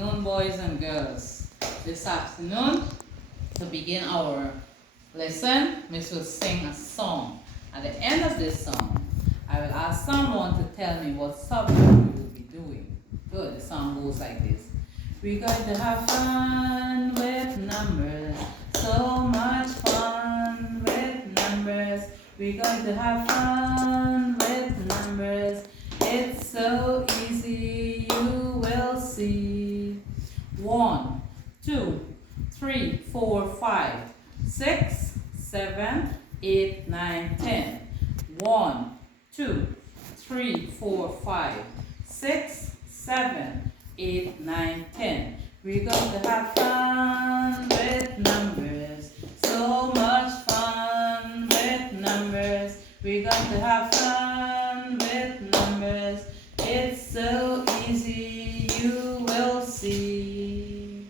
afternoon, boys and girls. This afternoon, to begin our lesson, Miss will sing a song. At the end of this song, I will ask someone to tell me what subject we will be doing. Good, the song goes like this. We're going to have fun with numbers, so much fun with numbers. We're going to have fun with numbers. It's so easy, you will see. 1, 2, 3, 4, 5, 6, 7, 8, 9, 10. 1, 2, 3, 4, 5, 6, 7, 8, 9, 10. We're going to have fun with numbers. So much fun with numbers. We're going to have fun with numbers. It's so easy, you will see.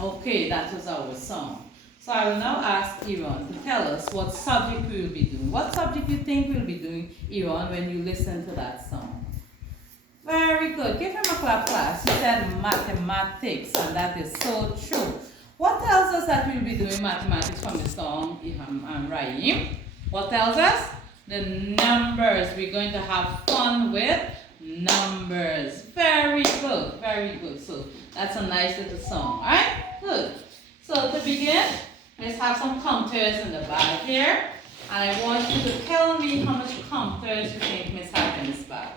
Okay, that was our song. So I will now ask Iran to tell us what subject we will be doing. What subject you think we'll be doing, Iran, when you listen to that song? Very good. Give him a clap, class. He said mathematics, and that is so true. What tells us that we'll be doing mathematics from the song Raim? What tells us? The numbers. We're going to have fun with numbers. Very good. Very good. So that's a nice little song. Alright? Good. So to begin, let's have some counters in the bag here. And I want you to tell me how much counters you think Miss has in this bag.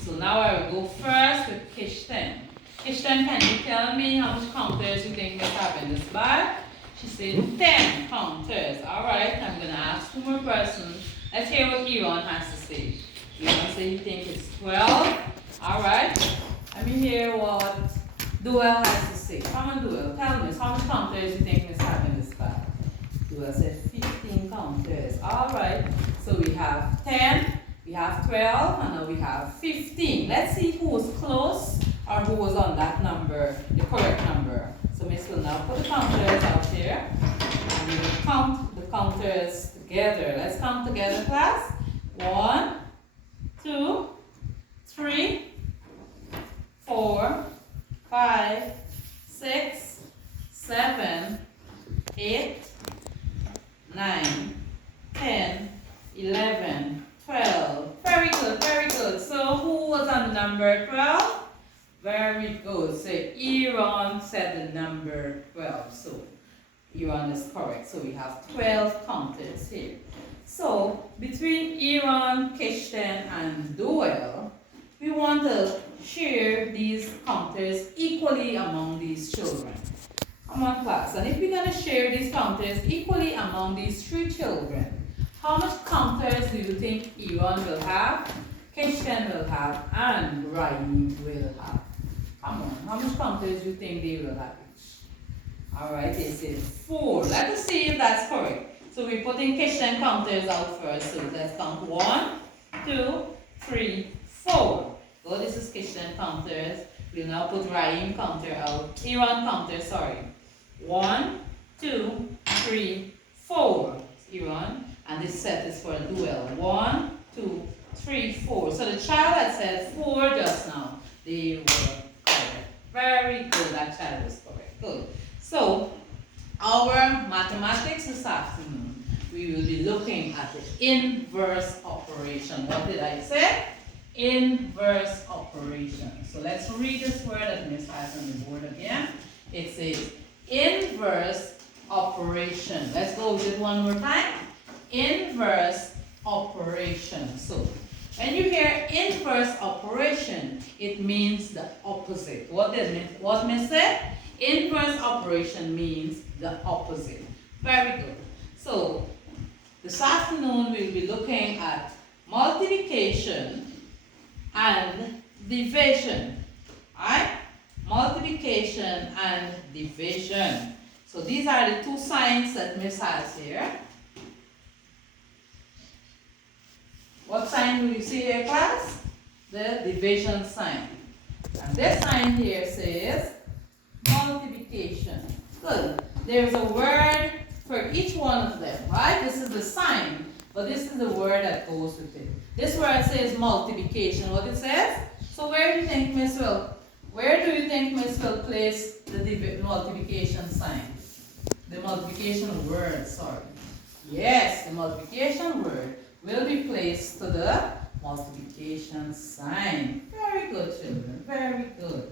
So now I will go first with Kishten. Kishten, can you tell me how much counters you think Miss have in this bag? She said 10 counters. Alright, I'm going to ask 2 more persons. Let's hear what Iran has to say. Iran said you think it's 12. Alright, let me hear what Duel has to say. Come on, Duel, tell me how much counters you think Miss have in this bag. Duel said 15 counters. Alright, so we have 10. We have 12 and now we have 15. Let's see who was close or who was on that number, the correct number. So Miss will now put the counters out here and we will count the counters together. Let's count together, class. 1, 2, 3, 4, 5, 6, 7, 8, 9, 10, 11, 12. Very good, very good. So who was on number 12? Very good. So Iran said the number 12. So Iran is correct. So we have 12 counters here. So between Iran, Kishten, and Duel, we want to share these counters equally among these children. Come on, class. And if we're going to share these counters equally among these 3 children, how much counters do you think Iran will have, Kishten will have, and Raim will have? Come on, how much counters do you think they will have each? Alright, they said 4. Let us see if that's correct. So we're putting Kishten counters out first. So let's count 1, 2, 3, 4. Well, this is Kishten counters. We'll now put Raim counter out. Iran counter, sorry. 1, 2, 3, 4. Iran. And this set is for a Duel. 1, 2, 3, 4. So the child had said 4 just now. They were correct. Very good. That child was correct. Good. So our mathematics this afternoon, we will be looking at the inverse operation. What did I say? Inverse operation. So let's read this word that Miss has on the board again. It says inverse operation. Let's go with it one more time. Inverse operation. So when you hear inverse operation, it means the opposite. What Miss said? Inverse operation means the opposite. Very good. So this afternoon we'll be looking at multiplication and division. Alright? Multiplication and division. So these are the 2 signs that Miss has here. What sign do you see here, class? The division sign. And this sign here says multiplication. Good. There's a word for each one of them, right? This is the sign, but this is the word that goes with it. This word says multiplication. What it says? So where do you think Miss will Where do you think Miss will place the multiplication sign? The multiplication word, sorry. Yes, the multiplication word will be placed to the multiplication sign. Very good, children. Very good.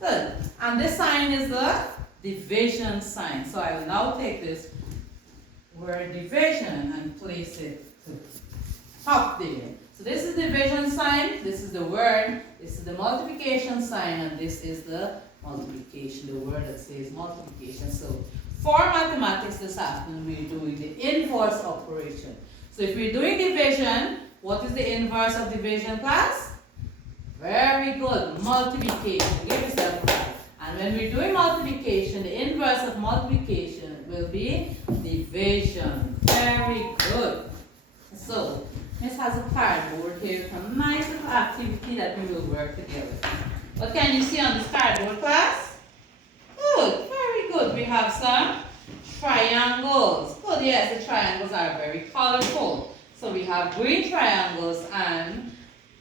Good. And this sign is the division sign. So I will now take this word division and place it to top there. So this is the division sign, this is the word, this is the multiplication sign, and this is the multiplication, the word that says multiplication. So for mathematics this afternoon, we're doing the inverse operation. So if we're doing division, what is the inverse of division, class? Very good, multiplication. Give yourself a clap. And when we're doing multiplication, the inverse of multiplication will be division. Very good. So, Miss has a cardboard here, some nice little activity that we will work together. What can you see on this cardboard, class? Good, very good. We have some triangles. Good, yes, the triangles are very colorful. So we have green triangles and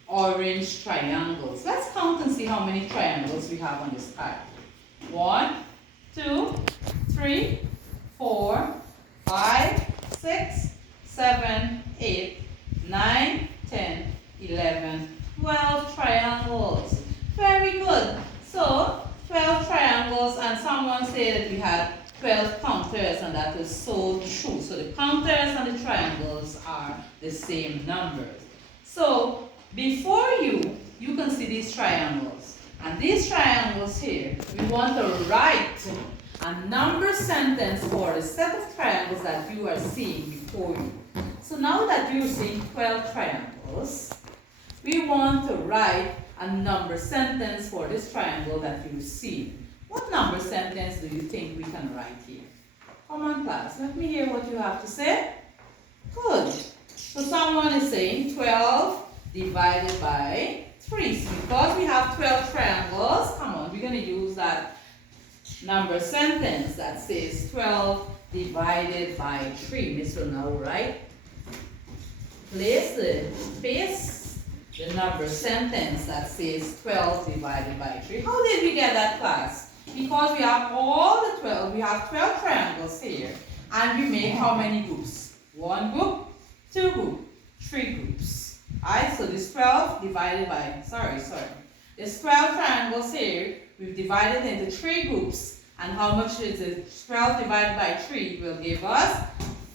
orange triangles. Let's count and see how many triangles we have on this card. 1, 2, 3, 4, 5, 6, 7, 8, 9, 10, 11, 12 triangles. Very good. So, 12 triangles, and someone said that we had 12 counters, and that is so true. So, the counters and the triangles are the same numbers. So, before you can see these triangles. And these triangles here, we want to write a number sentence for the set of triangles that you are seeing before you. So now that you're seeing 12 triangles, we want to write a number sentence for this triangle that you see. What number sentence do you think we can write here? Come on, class, let me hear what you have to say. Good. So someone is saying 12 divided by 3. So because we have 12 triangles, come on, we're going to use that number sentence that says 12 divided by 3. Miss will now write. Place the number sentence that says 12 divided by 3. How did we get that, class? Because we have all the 12, we have 12 triangles here, and we make how many groups? 1 group, 2 groups, 3 groups. Alright, so this 12 divided by, this 12 triangles here, we've divided into 3 groups. And how much is it? 12 divided by 3 will give us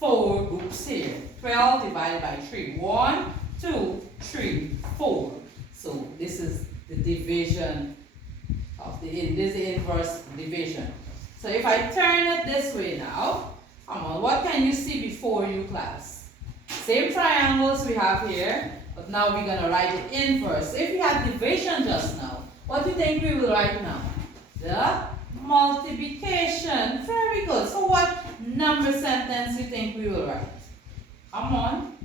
4 groups here. 12 divided by 3. 1, 2, 3, 4. So this is the division of this is the inverse division. So if I turn it this way now, come on, what can you see before you, class? Same triangles we have here, but now we're going to write it inverse. So if we had division just now, what do you think we will write now? The multiplication. Very good. So what number sentence do you think we will write? Come on.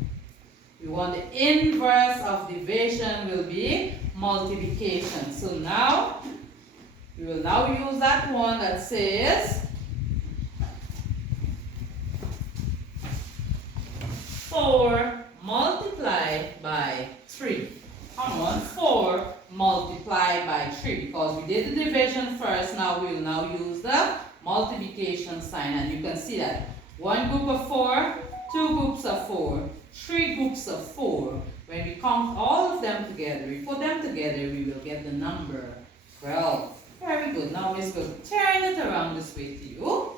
We want the inverse of division will be multiplication. So now, we will now use that one that says 4 multiplied by 3. Come on, 4 multiplied by 3. Because we did the division first, now we will now use the multiplication sign. And you can see that 1 group of 4, 2 groups of 4, 3 groups of 4. When we count all of them together, we put them together, we will get the number 12. Very good. Now Miss will turn it around this way to you.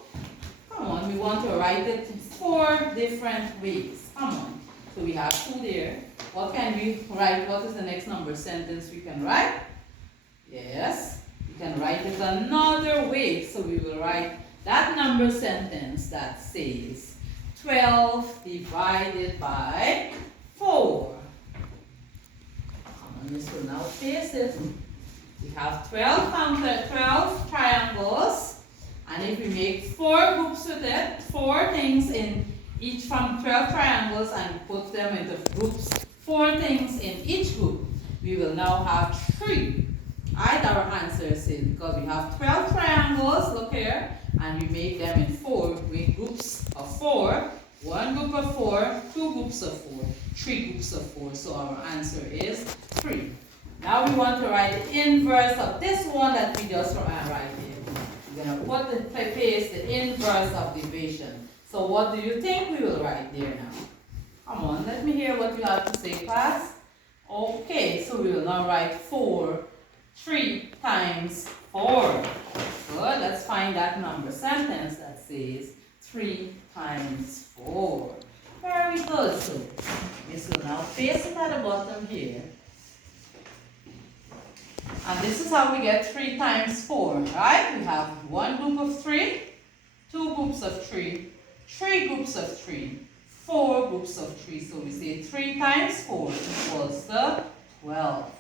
Come on, we want to write it in 4 different ways. Come on. So we have 2 there. What can we write? What is the next number sentence we can write? Yes, we can write it another way. So we will write that number sentence that says 12 divided by 4. Come on, Miss will now paste it. We have 12 triangles, and if we make 4 groups with it, 4 things in each from 12 triangles, and put them into groups, 4 things in each group, we will now have 3. Alright, our answer is because we have 12 triangles, look here, and we make them in 4 groups of 4. 1 group of 4, 2 groups of 4, 3 groups of 4. So our answer is 3. Now we want to write the inverse of this one that we just right here. We're going to paste the inverse of division. So what do you think we will write there now? Come on, let me hear what you have to say, class. Okay, so we will now write 3 times 4. Good, let's find that number sentence that says 3 times 4. Very good. So this will now paste it at the bottom here. And this is how we get 3 times 4, right? We have one group of 3, 2 groups of 3, 3 groups of 3, 4 groups of 3. So we say 3 times 4 equals to 12.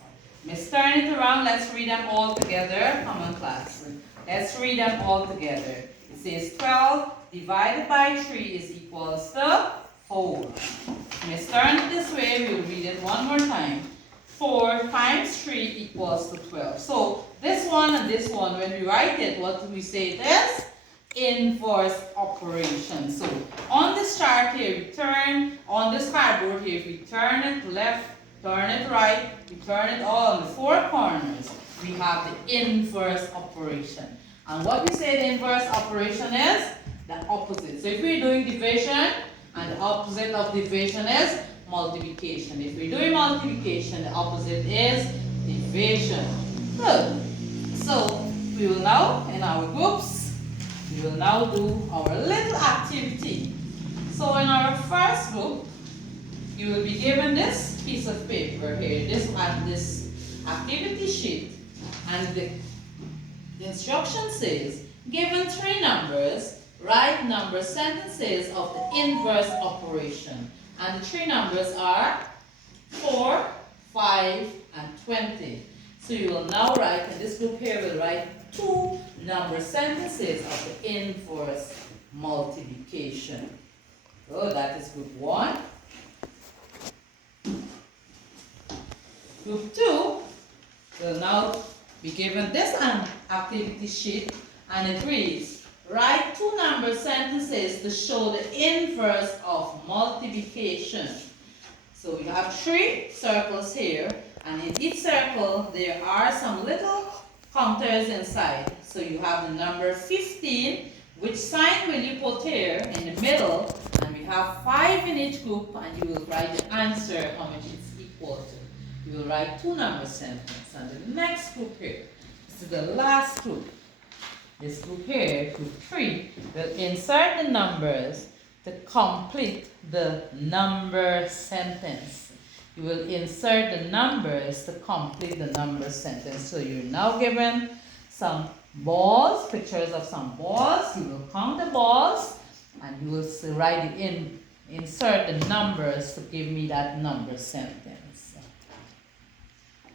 Let's turn it around. Let's read them all together. Come on, class. Let's read them all together. It says 12 divided by 3 is equals to 4. Let's turn it this way. We'll read it one more time. 4 times 3 equals to 12. So this one and this one, when we write it, what do we say it is? Inverse operation. So on this chart here, we turn, on this cardboard here, if we turn it left, turn it right, we turn it all on the 4 corners, we have the inverse operation. And what we say the inverse operation is? The opposite. So if we're doing division, and the opposite of division is multiplication. If we're doing multiplication, the opposite is division. Good. So we will now, in our groups, we will now do our little activity. So in our first group, you will be given this piece of paper here, this activity sheet, and the instruction says, given 3 numbers, write number sentences of the inverse operation. And the 3 numbers are 4, 5, and 20. So you will now write, in this group here, we'll write 2 number sentences of the inverse multiplication. So that is group 1. Group 2 will now be given this activity sheet, and it reads, write 2 number sentences to show the inverse of multiplication. So we have 3 circles here, and in each circle there are some little counters inside. So you have the number 15. Which sign will you put here in the middle? And we have 5 in each group, and you will write the answer how much it's equal to. You will write 2 number sentences. And the next group here, this is the last group. This group here, group 3, will insert the numbers to complete the number sentence. You will insert the numbers to complete the number sentence. So you're now given some balls, pictures of some balls. You will count the balls, and you will write insert the numbers to give me that number sentence.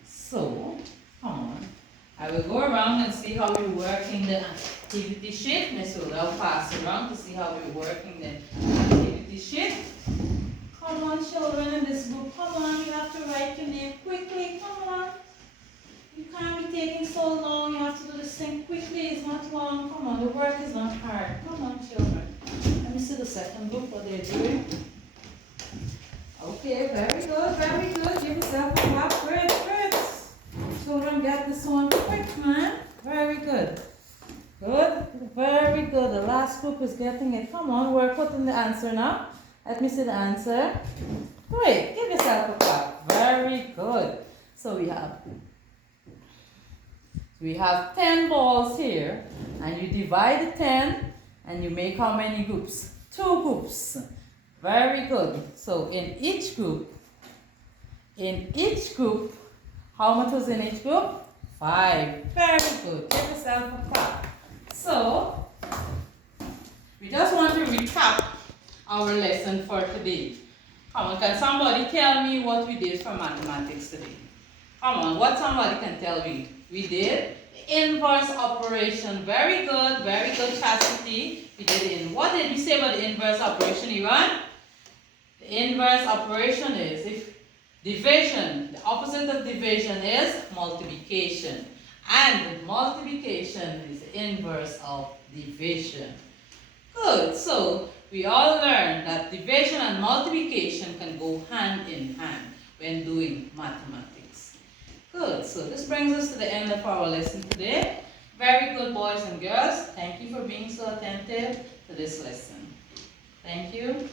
So, come on. I will go around and see how we're working the activity sheet. Miss will now pass around to see how we're working the activity sheet. Come on, children in this group. Come on, you have to write your name quickly. Come on. You can't be taking so long. You have to do this thing quickly. It's not long. Come on, the work is not hard. Come on, children. Let me see the second group, what they're doing. Okay, very good, very good. Give yourself a clap. Great, great. Children, get this one quick, man. Very good. Good, very good. The last group is getting it. Come on, we're putting the answer now. Let me see the answer. Great, give yourself a clap. Very good. So we have 10 balls here, and you divide the 10, and you make how many groups? 2 groups. Very good. So in each group, how much was in each group? 5. Very good. Give yourself a clap. So, we just want to recap our lesson for today. Come on, can somebody tell me what we did for mathematics today? Come on, what somebody can tell me? We did the inverse operation. Very good, Chastity. We did it in, what did we say about the inverse operation, Ivan? The inverse operation is, if division, the opposite of division is multiplication. And multiplication is the inverse of division. Good, so we all learned that division and multiplication can go hand in hand when doing mathematics. Good. So this brings us to the end of our lesson today. Very good, boys and girls. Thank you for being so attentive to this lesson. Thank you.